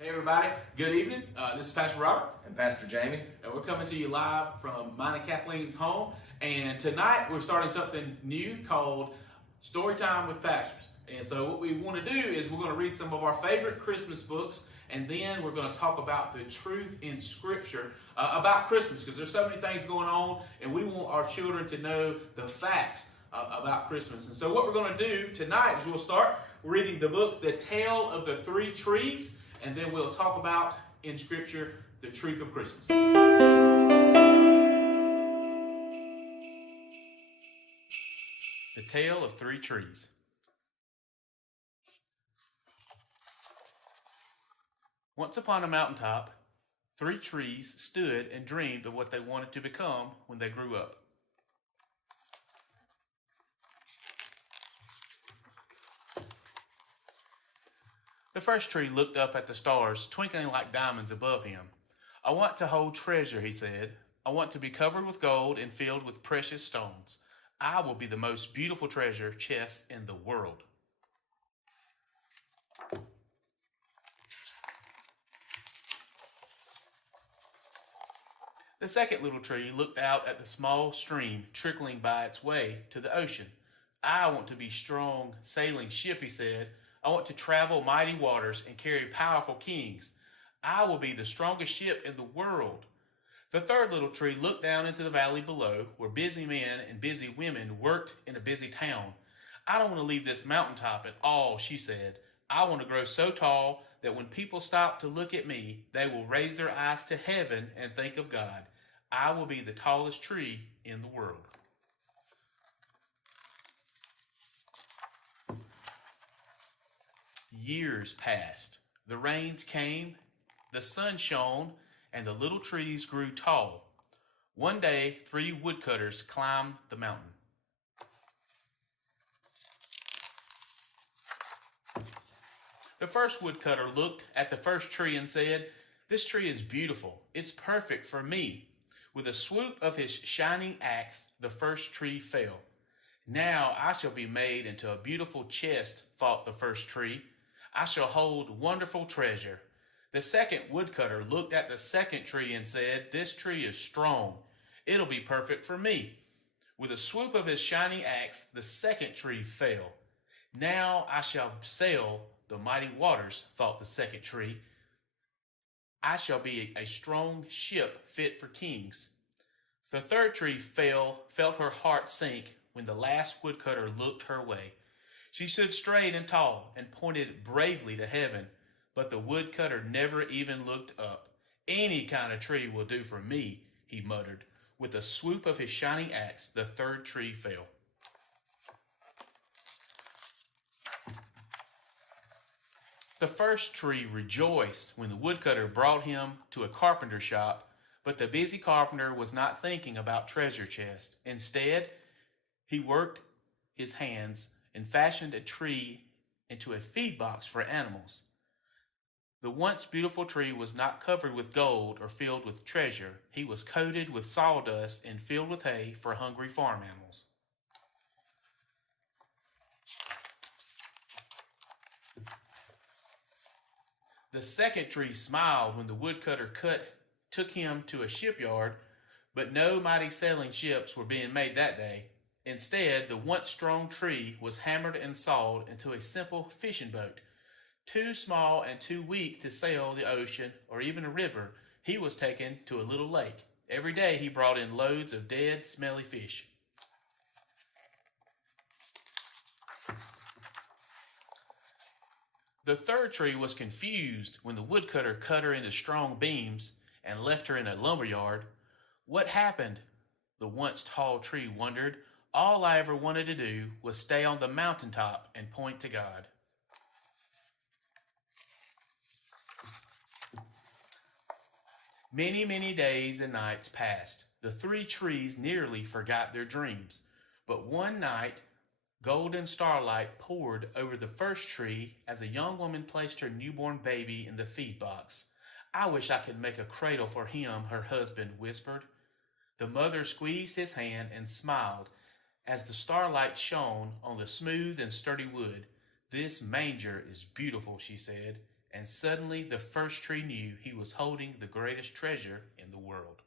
Hey everybody, good evening. This is Pastor Robert, And Pastor Jamie. and we're coming to you live from mine and Kathleen's home. And tonight we're starting something new called Storytime with Pastors. And so what we want to do is we're going to read some of our favorite Christmas books, and then we're going to talk about the truth in Scripture about Christmas, because there's so many things going on, and we want our children to know the facts about Christmas. And so what we're going to do tonight is we'll start reading the book, The Tale of the Three Trees, and then we'll talk about, in Scripture, the truth of Christmas. The Tale of Three Trees. Once upon a mountaintop, three trees stood and dreamed of what they wanted to become when they grew up. The first tree looked up at the stars, twinkling like diamonds above him. "I want to hold treasure," he said. "I want to be covered with gold and filled with precious stones. I will be the most beautiful treasure chest in the world." The second little tree looked out at the small stream trickling by its way to the ocean. "I want to be strong sailing ship," he said. "I want to travel mighty waters and carry powerful kings. I will be the strongest ship in the world." The third little tree looked down into the valley below, where busy men and busy women worked in a busy town. "I don't want to leave this mountaintop at all," she said. "I want to grow so tall that when people stop to look at me, they will raise their eyes to heaven and think of God. I will be the tallest tree in the world." Years passed. The rains came, the sun shone, and the little trees grew tall. One day, three woodcutters climbed the mountain. The first woodcutter looked at the first tree and said, "This tree is beautiful. It's perfect for me." With a swoop of his shining axe, the first tree fell. "Now I shall be made into a beautiful chest," thought the first tree. "I shall hold wonderful treasure." The second woodcutter looked at the second tree and said, "This tree is strong. It'll be perfect for me." With a swoop of his shining axe, the second tree fell. "Now I shall sail the mighty waters," thought the second tree. "I shall be a strong ship fit for kings." The third tree felt her heart sink when the last woodcutter looked her way. She stood straight and tall and pointed bravely to heaven, but the woodcutter never even looked up. "Any kind of tree will do for me," he muttered. With a swoop of his shining axe, the third tree fell. The first tree rejoiced when the woodcutter brought him to a carpenter shop, but the busy carpenter was not thinking about treasure chest. Instead, he worked his hands and fashioned a tree into a feed box for animals. The once beautiful tree was not covered with gold or filled with treasure. He was coated with sawdust and filled with hay for hungry farm animals. The second tree smiled when the woodcutter took him to a shipyard, but no mighty sailing ships were being made that day. Instead, the once strong tree was hammered and sawed into a simple fishing boat. Too small and too weak to sail the ocean or even a river, he was taken to a little lake. Every day he brought in loads of dead, smelly fish. The third tree was confused when the woodcutter cut her into strong beams and left her in a lumberyard. "What happened?" the once tall tree wondered. "All I ever wanted to do was stay on the mountaintop and point to God." Many, many days and nights passed. The three trees nearly forgot their dreams. But one night, golden starlight poured over the first tree as a young woman placed her newborn baby in the feed box. "I wish I could make a cradle for him," her husband whispered. The mother squeezed his hand and smiled as the starlight shone on the smooth and sturdy wood. "This manger is beautiful," she said, And suddenly the first tree knew he was holding the greatest treasure in the world.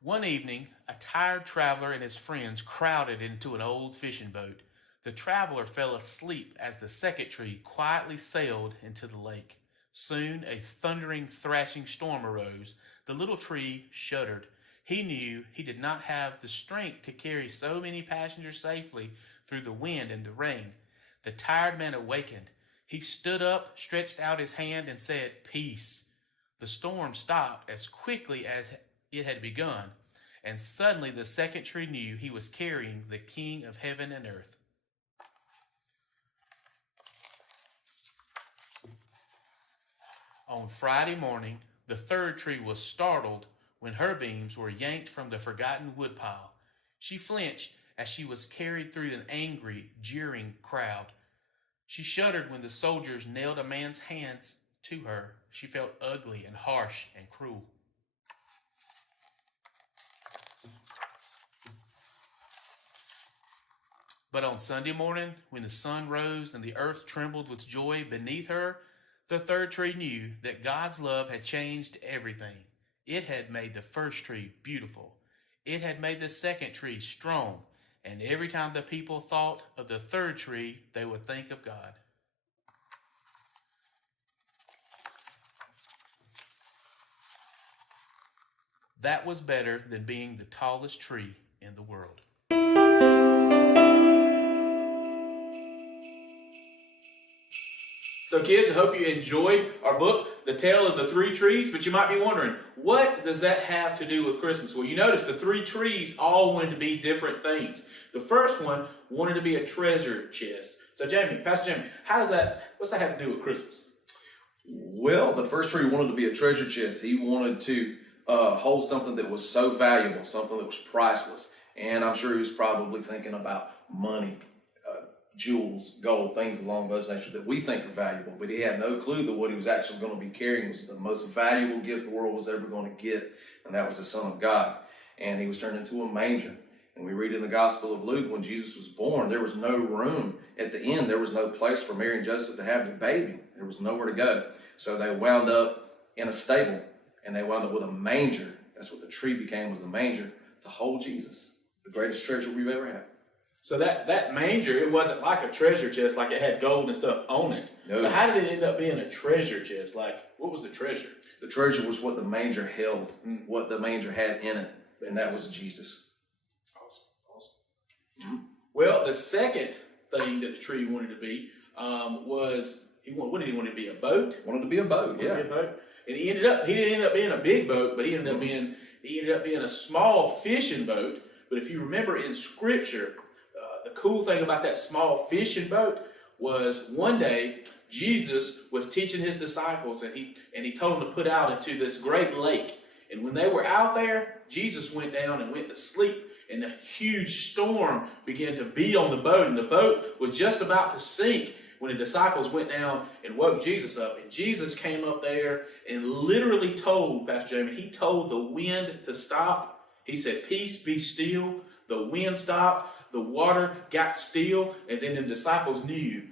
One evening, a tired traveler and his friends crowded into an old fishing boat. The traveler fell asleep as the second tree quietly sailed into the lake. Soon a thundering, thrashing storm arose. The little tree shuddered. He knew he did not have the strength to carry so many passengers safely through the wind and the rain. The tired man awakened. He stood up, stretched out his hand, and said, "Peace." The storm stopped as quickly as it had begun, and suddenly the second tree knew he was carrying the King of heaven and earth. On Friday morning, the third tree was startled when her beams were yanked from the forgotten woodpile. She flinched as she was carried through an angry, jeering crowd. She shuddered when the soldiers nailed a man's hands to her. She felt ugly and harsh and cruel. But on Sunday morning, when the sun rose and the earth trembled with joy beneath her, the third tree knew that God's love had changed everything. It had made the first tree beautiful. It had made the second tree strong. And every time the people thought of the third tree, they would think of God. That was better than being the tallest tree in the world. So kids, I hope you enjoyed our book, The Tale of the Three Trees, but you might be wondering, what does that have to do with Christmas? Well, you notice the three trees all wanted to be different things. The first one wanted to be a treasure chest. So Pastor Jamie, what's that have to do with Christmas? Well, the first tree wanted to be a treasure chest. He wanted to hold something that was so valuable, something that was priceless. And I'm sure he was probably thinking about money, jewels, gold, things along those nature that we think are valuable, but he had no clue that what he was actually going to be carrying was the most valuable gift the world was ever going to get, and that was the Son of God. And he was turned into a manger. And we read in the Gospel of Luke, when Jesus was born, there was no room at the end. There was no place for Mary and Joseph to have their baby. There was nowhere to go. So they wound up in a stable, and they wound up with a manger. That's what the tree became, was a manger to hold Jesus, the greatest treasure we've ever had. So that manger, it wasn't like a treasure chest, like it had gold and stuff on it. No. So how did it end up being a treasure chest? Like, what was the treasure? The treasure was what the manger held, what the manger had in it, and that was Jesus. Awesome. Mm-hmm. Well, the second thing that the tree wanted to be was, what did he want to be, a boat? Wanted to be a boat, yeah. And he didn't end up being a big boat, but he ended up being a small fishing boat. But if you remember in Scripture, the cool thing about that small fishing boat was one day Jesus was teaching his disciples, and he told them to put out into this great lake. And when they were out there, Jesus went down and went to sleep, and a huge storm began to beat on the boat, and the boat was just about to sink when the disciples went down and woke Jesus up. And Jesus came up there and literally told, Pastor Jamie, he told the wind to stop. He said, "Peace, be still." The wind stopped. The water got still, and then the disciples knew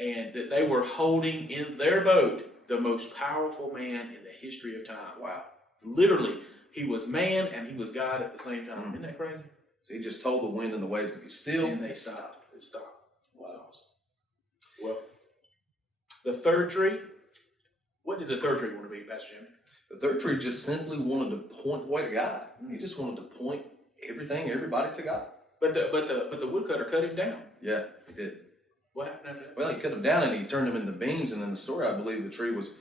and that they were holding in their boat the most powerful man in the history of time. Wow. Literally, he was man and he was God at the same time. Isn't that crazy? So he just told the wind and the waves to be still. And they stopped. It stopped. Wow. That was awesome. Well, the third tree, what did the third tree want to be, Pastor Jimmy? The third tree just simply wanted to point the way to God. He just wanted to point everybody to God. But the woodcutter cut him down. Yeah, he did. What happened after that? Well, he cut him down and he turned him into beams. And in the story, I believe the tree was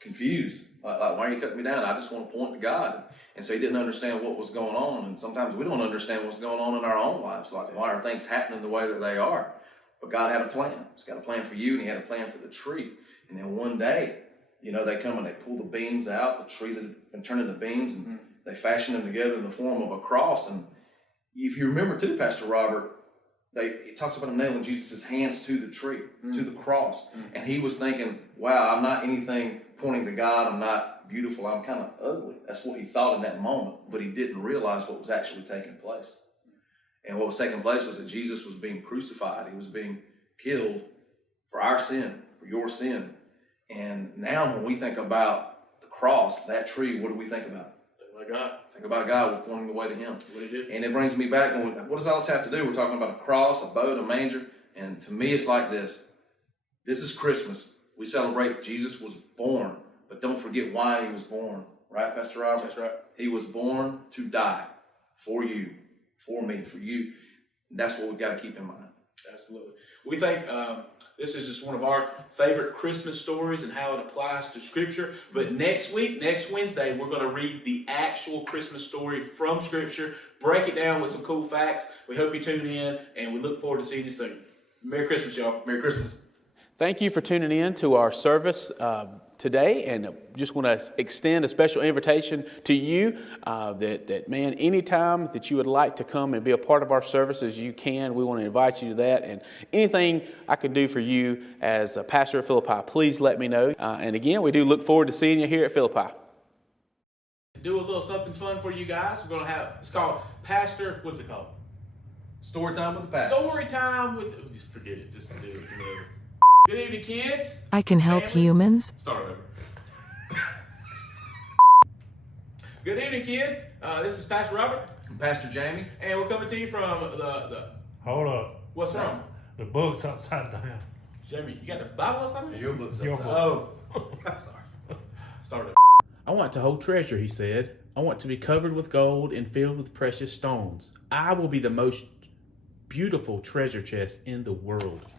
confused. Like, why are you cutting me down? I just want to point to God. And so he didn't understand what was going on. And sometimes we don't understand what's going on in our own lives. Like, why are things happening the way that they are? But God had a plan. He's got a plan for you, and he had a plan for the tree. And then one day, they come and they pull the beams out, the tree that had been turned into beams, and they fashion them together in the form of a cross. And if you remember too, Pastor Robert, it talks about him nailing Jesus' hands to the tree, to the cross. And he was thinking, wow, I'm not anything pointing to God. I'm not beautiful. I'm kind of ugly. That's what he thought in that moment. But he didn't realize what was actually taking place. And what was taking place was that Jesus was being crucified. He was being killed for our sin, for your sin. And now when we think about the cross, that tree, what do we think about? Think about God. Think about God. We're pointing the way to Him. What He did. And it brings me back, what does all this have to do? We're talking about a cross, a boat, a manger. And to me, it's like this. This is Christmas. We celebrate Jesus was born, but don't forget why He was born. Right, Pastor Robert? That's right. He was born to die for you, for me, for you. That's what we've got to keep in mind. Absolutely. We think this is just one of our favorite Christmas stories and how it applies to Scripture. But next week, next Wednesday, we're going to read the actual Christmas story from Scripture, break it down with some cool facts. We hope you tune in, and we look forward to seeing you soon. Merry Christmas, y'all. Merry Christmas. Thank you for tuning in to our service today, and just want to extend a special invitation to you that man, anytime that you would like to come and be a part of our services, you can. We want to invite you to that, and anything I can do for you as a pastor at Philippi, please let me know. And again, we do look forward to seeing you here at Philippi. Do a little something fun for you guys. We're going to have, it's called Pastor, what's it called? Storytime with the pastor. Storytime with, just forget it, just do it. Good evening, kids. I can help Families. humans. Start over. Good evening, kids. This is Pastor Robert. And Pastor Jamie. And we're coming to you from the Hold up. what's wrong? The book's upside down. Jamie, you got the Bible upside down? Your book's Your upside book. Oh. Sorry. Start over. I want to hold treasure, he said. I want to be covered with gold and filled with precious stones. I will be the most beautiful treasure chest in the world.